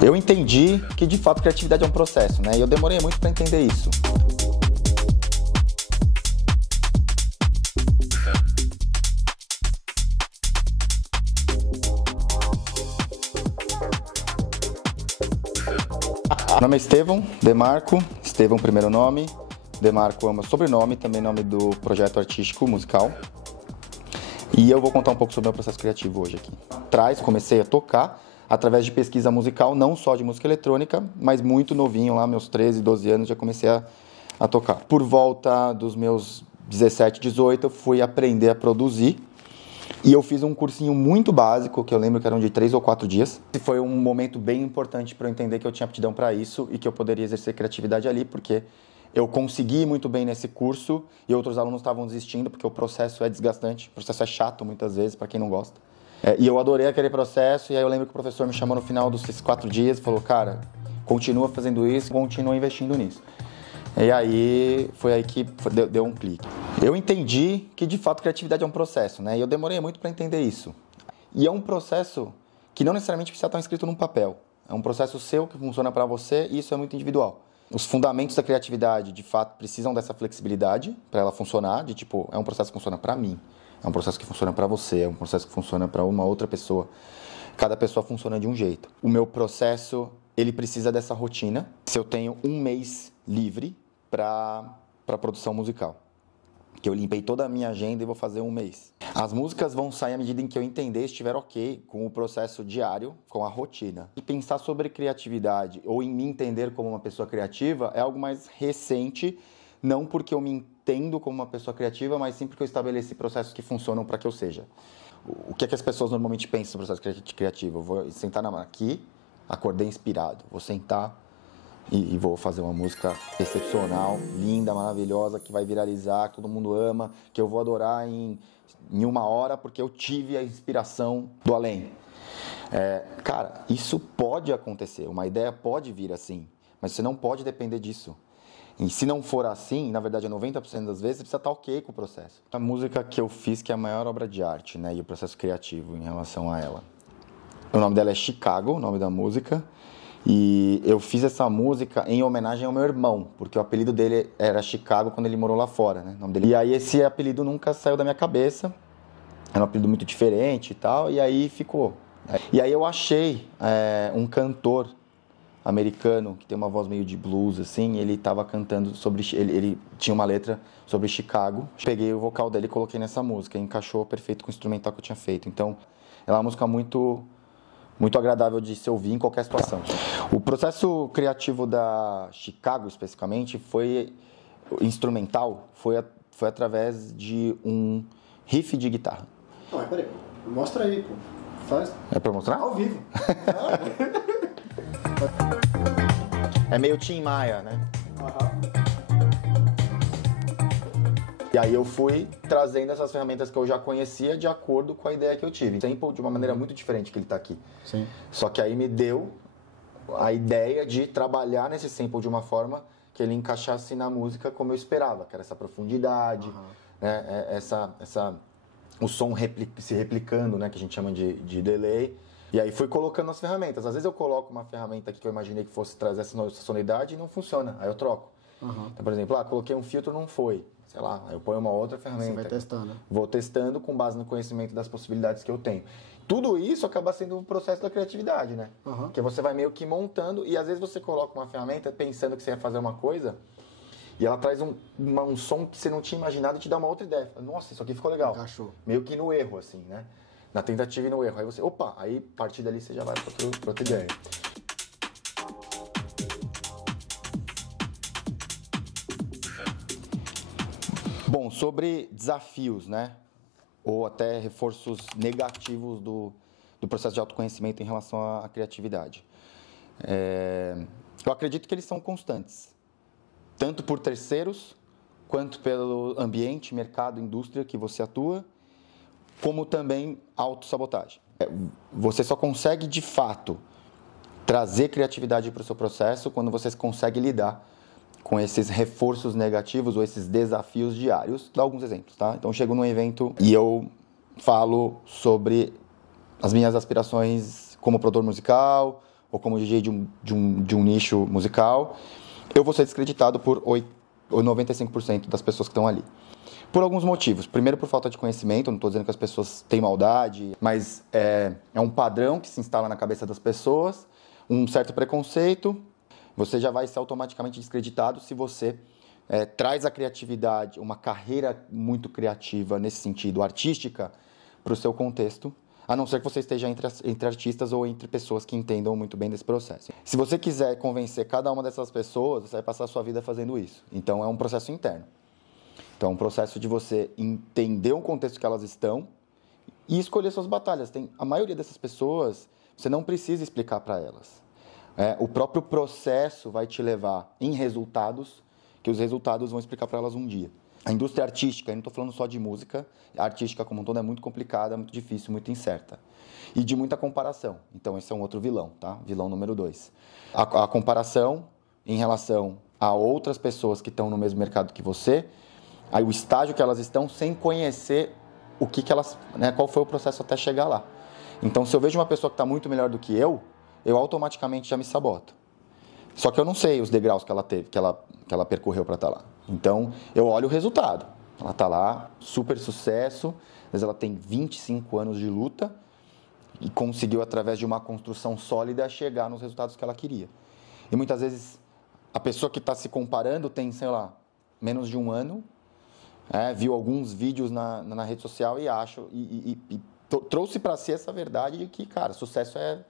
Eu entendi que, de fato, criatividade é um processo, né? E eu demorei muito para entender isso. Meu nome é Estevão Demarco, Estevão primeiro nome, Demarco é o meu sobrenome, também nome do projeto artístico musical. E eu vou contar um pouco sobre o meu processo criativo hoje aqui. Atrás, comecei a tocar através de pesquisa musical, não só de música eletrônica, mas muito novinho, lá meus 13, 12 anos, já comecei a tocar. Por volta dos meus 17, 18, eu fui aprender a produzir. E eu fiz um cursinho muito básico, que eu lembro que eram de 3 ou 4 dias. E foi um momento bem importante para eu entender que eu tinha aptidão para isso e que eu poderia exercer criatividade ali, porque eu consegui muito bem nesse curso e outros alunos estavam desistindo, porque o processo é desgastante, o processo é chato muitas vezes, para quem não gosta. E eu adorei aquele processo, e aí eu lembro que o professor me chamou no final desses 4 dias e falou, cara, continua fazendo isso, continua investindo nisso. E aí, foi aí que deu um clique. Eu entendi que, de fato, criatividade é um processo, né? E eu demorei muito para entender isso. E é um processo que não necessariamente precisa estar escrito num papel. É um processo seu que funciona para você e isso é muito individual. Os fundamentos da criatividade, de fato, precisam dessa flexibilidade para ela funcionar, de tipo, é um processo que funciona para mim, é um processo que funciona para você, é um processo que funciona para uma outra pessoa. Cada pessoa funciona de um jeito. O meu processo, ele precisa dessa rotina. Se eu tenho um mês livre para produção musical, que eu limpei toda a minha agenda e vou fazer um mês. As músicas vão sair à medida em que eu entender, estiver ok com o processo diário, com a rotina. E pensar sobre criatividade ou em me entender como uma pessoa criativa é algo mais recente, não porque eu me entendo como uma pessoa criativa, mas sim porque eu estabeleci processos que funcionam para que eu seja. O que é que as pessoas normalmente pensam no processo criativo? Eu vou sentar aqui, acordei inspirado, vou sentar e vou fazer uma música excepcional, linda, maravilhosa, que vai viralizar, que todo mundo ama, que eu vou adorar em 1 hora porque eu tive a inspiração do além. Cara, isso pode acontecer, uma ideia pode vir assim, mas você não pode depender disso. E se não for assim, na verdade 90% das vezes, você precisa estar ok com o processo. A música que eu fiz, que é a maior obra de arte, né, e o processo criativo em relação a ela. O nome dela é Chicago, o nome da música. E eu fiz essa música em homenagem ao meu irmão, porque o apelido dele era Chicago quando ele morou lá fora, né? O nome dele. E aí esse apelido nunca saiu da minha cabeça, era um apelido muito diferente e tal, e aí ficou. E aí eu achei um cantor americano que tem uma voz meio de blues, assim, ele estava cantando sobre... Ele tinha uma letra sobre Chicago. Peguei o vocal dele e coloquei nessa música, e encaixou perfeito com o instrumental que eu tinha feito. Então, ela é uma música muito agradável de se ouvir em qualquer situação. O processo criativo da Chicago, especificamente, foi instrumental, foi através de um riff de guitarra. Não, mas peraí, mostra aí, pô. Faz. É pra mostrar? Ao vivo. É meio Tim Maia, né? Aham. E aí eu fui trazendo essas ferramentas que eu já conhecia de acordo com a ideia que eu tive. Sample de uma maneira muito diferente que ele tá aqui. Sim. Só que aí me deu a ideia de trabalhar nesse sample de uma forma que ele encaixasse na música como eu esperava, que era essa profundidade, né? O som se replicando, né? Que a gente chama de delay. E aí fui colocando as ferramentas. Às vezes eu coloco uma ferramenta aqui que eu imaginei que fosse trazer essa sonoridade e não funciona. Aí eu troco. Então, por exemplo, coloquei um filtro, não foi. Sei lá, aí eu ponho uma outra ferramenta. Você vai testando. Vou testando com base no conhecimento das possibilidades que eu tenho. Tudo isso acaba sendo um processo da criatividade, né? Porque você vai meio que montando e às vezes você coloca uma ferramenta pensando que você ia fazer uma coisa e ela traz um som que você não tinha imaginado e te dá uma outra ideia. Nossa, isso aqui ficou legal. Encaixou. Meio que no erro, assim, né? Na tentativa e no erro. Aí você, opa, aí a partir dali você já vai para outra ideia. Bom, sobre desafios, né? Ou até reforços negativos do processo de autoconhecimento em relação à criatividade. Eu acredito que eles são constantes, tanto por terceiros, quanto pelo ambiente, mercado, indústria que você atua, como também autossabotagem. Você só consegue, de fato, trazer criatividade para o seu processo quando você consegue lidar com esses reforços negativos ou esses desafios diários. Vou dar alguns exemplos, tá? Então, eu chego num evento e eu falo sobre as minhas aspirações como produtor musical ou como DJ de um nicho musical, eu vou ser descreditado por 95% das pessoas que estão ali. Por alguns motivos. Primeiro, por falta de conhecimento. Não estou dizendo que as pessoas têm maldade, mas é um padrão que se instala na cabeça das pessoas, um certo preconceito. Você já vai ser automaticamente descreditado se você traz a criatividade, uma carreira muito criativa nesse sentido, artística, para o seu contexto, a não ser que você esteja entre artistas ou entre pessoas que entendam muito bem desse processo. Se você quiser convencer cada uma dessas pessoas, você vai passar a sua vida fazendo isso. Então, é um processo interno. Então, é um processo de você entender o contexto que elas estão e escolher suas batalhas. A maioria dessas pessoas, você não precisa explicar para elas. O próprio processo vai te levar em resultados, que os resultados vão explicar para elas um dia. A indústria artística, eu não estou falando só de música, a artística como um todo é muito complicada, muito difícil, muito incerta. E de muita comparação. Então, esse é um outro vilão, tá? Vilão número 2. A comparação em relação a outras pessoas que estão no mesmo mercado que você, aí o estágio que elas estão sem conhecer o que elas, né, qual foi o processo até chegar lá. Então, se eu vejo uma pessoa que está muito melhor do que eu automaticamente já me saboto. Só que eu não sei os degraus que ela teve, que ela percorreu para estar lá. Então, eu olho o resultado. Ela está lá, super sucesso, mas ela tem 25 anos de luta e conseguiu, através de uma construção sólida, chegar nos resultados que ela queria. E muitas vezes, a pessoa que está se comparando tem, sei lá, menos de um ano, viu alguns vídeos na rede social e trouxe para si essa verdade de que, cara, sucesso é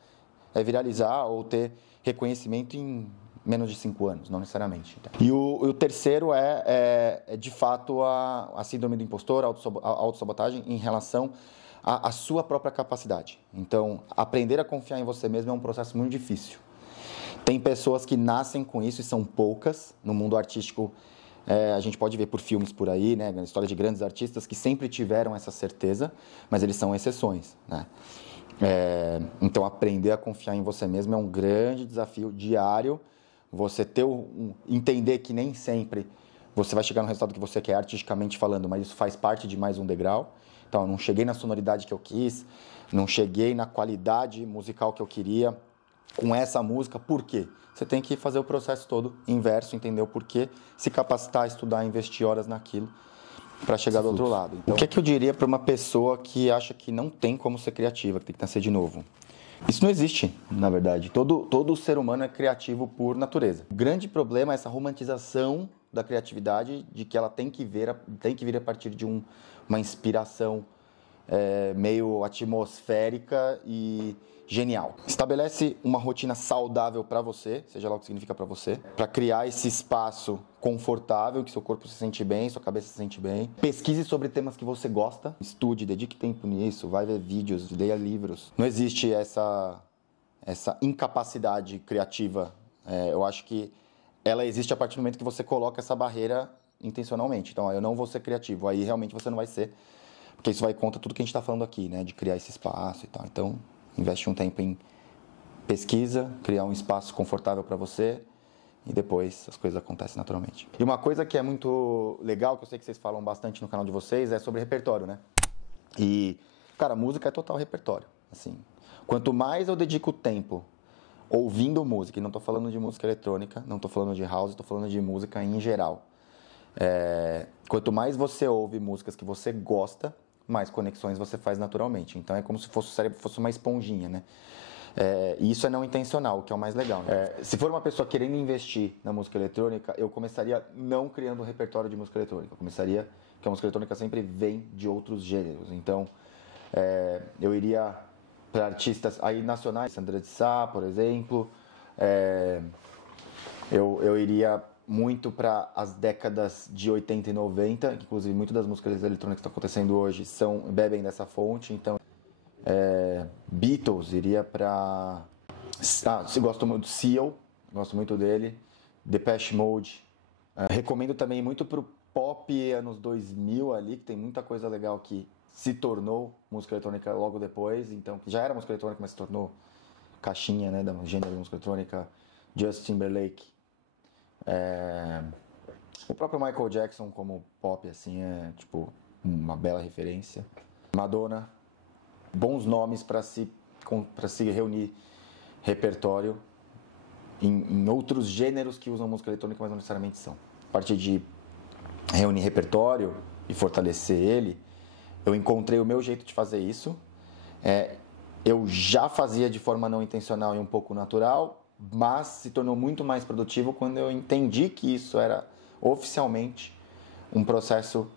viralizar ou ter reconhecimento em menos de 5 anos, não necessariamente. E o terceiro de fato, a síndrome do impostor, a autossabotagem em relação à sua própria capacidade. Então, aprender a confiar em você mesmo é um processo muito difícil. Tem pessoas que nascem com isso e são poucas. No mundo artístico, a gente pode ver por filmes por aí, né, na história de grandes artistas que sempre tiveram essa certeza, mas eles são exceções, né? Então, aprender a confiar em você mesmo é um grande desafio diário. Você entender que nem sempre você vai chegar no resultado que você quer artisticamente falando, mas isso faz parte de mais um degrau. Então, eu não cheguei na sonoridade que eu quis, não cheguei na qualidade musical que eu queria com essa música. Por quê? Você tem que fazer o processo todo inverso, entender o porquê, se capacitar, estudar, investir horas naquilo para chegar do outro lado. Então, o que eu diria para uma pessoa que acha que não tem como ser criativa, que tem que nascer de novo? Isso não existe, na verdade. Todo ser humano é criativo por natureza. O grande problema é essa romantização da criatividade, de que ela tem que vir a partir de uma inspiração meio atmosférica e genial. Estabelece uma rotina saudável para você, seja lá o que significa para você, para criar esse espaço confortável, que seu corpo se sente bem, sua cabeça se sente bem. Pesquise sobre temas que você gosta, estude, dedique tempo nisso, vai ver vídeos, leia livros. Não existe essa incapacidade criativa. Eu acho que ela existe a partir do momento que você coloca essa barreira intencionalmente. Então, eu não vou ser criativo, aí realmente você não vai ser, porque isso vai contra tudo que a gente está falando aqui, né, de criar esse espaço e tal. Então, investe um tempo em pesquisa, criar um espaço confortável para você e depois as coisas acontecem naturalmente. E uma coisa que é muito legal, que eu sei que vocês falam bastante no canal de vocês, é sobre repertório, né? E, cara, música é total repertório. Assim, quanto mais eu dedico tempo ouvindo música, e não estou falando de música eletrônica, não estou falando de house, estou falando de música em geral. Quanto mais você ouve músicas que você gosta, mais conexões você faz naturalmente. Então é como se o cérebro fosse uma esponjinha, né? E isso é não intencional, o que é o mais legal, né? Se for uma pessoa querendo investir na música eletrônica, eu começaria não criando um repertório de música eletrônica. Eu começaria, que a música eletrônica sempre vem de outros gêneros. Então, eu iria para artistas aí nacionais, Sandra de Sá, por exemplo. Eu iria muito para as décadas de 80 e 90, que inclusive muitas das músicas eletrônicas que estão acontecendo hoje bebem dessa fonte. Então, Beatles, iria para... eu gosto muito do Seal, gosto muito dele. Depeche Mode. Recomendo também muito pro pop anos 2000 ali, que tem muita coisa legal que se tornou música eletrônica logo depois. Então, já era música eletrônica, mas se tornou caixinha, né, da gênero de música eletrônica. Justin Timberlake. O próprio Michael Jackson como pop, assim, é tipo uma bela referência. Madonna. Bons nomes para se repertório em outros gêneros que usam música eletrônica, mas não necessariamente são. A partir de reunir repertório e fortalecer ele, eu encontrei o meu jeito de fazer isso. Eu já fazia de forma não intencional e um pouco natural, mas se tornou muito mais produtivo quando eu entendi que isso era oficialmente um processo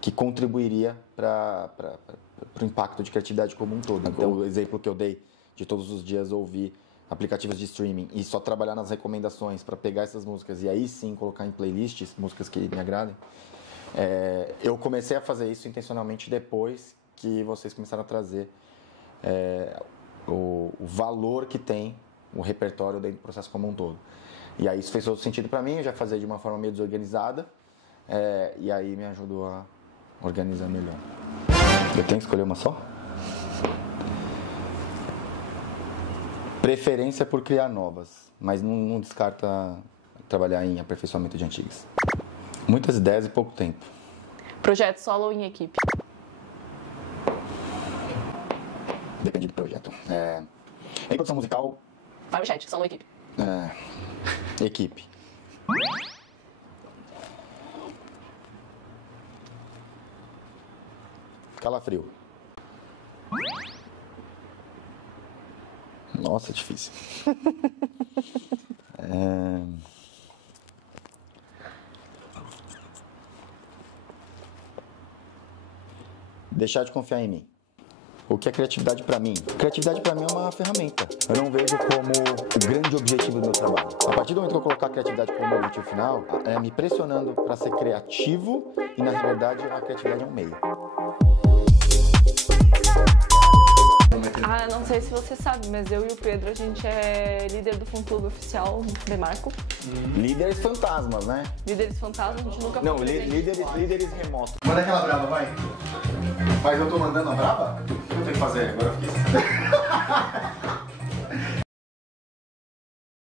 que contribuiria para o impacto de criatividade como um todo. Então, o exemplo que eu dei de todos os dias ouvir aplicativos de streaming e só trabalhar nas recomendações para pegar essas músicas e aí sim colocar em playlists, músicas que me agradem, eu comecei a fazer isso intencionalmente depois que vocês começaram a trazer o valor que tem o repertório dentro do processo como um todo. E aí isso fez todo sentido para mim, eu já fazia de uma forma meio desorganizada, e aí me ajudou a organizar melhor. Eu tenho que escolher uma só? Preferência por criar novas, mas não descarta trabalhar em aperfeiçoamento de antigas. Muitas ideias e pouco tempo. Projeto solo ou em equipe? Depende do projeto. Em produção musical... Vai no chat, solo ou equipe? Equipe. Calafrio. Nossa, difícil. Deixar de confiar em mim. O que é criatividade para mim? Criatividade para mim é uma ferramenta. Eu não vejo como o grande objetivo do meu trabalho. A partir do momento que eu colocar a criatividade como meu objetivo final, é me pressionando para ser criativo e na realidade a criatividade é um meio. Não sei se você sabe, mas eu e o Pedro, a gente é líder do fã-clube oficial Demarco. Líderes fantasmas, né? Líderes fantasmas, a gente nunca Não, foi presente. líderes remotos. Manda aquela brava, vai. Mas eu tô mandando a brava? O que eu tenho que fazer? Agora eu fiquei...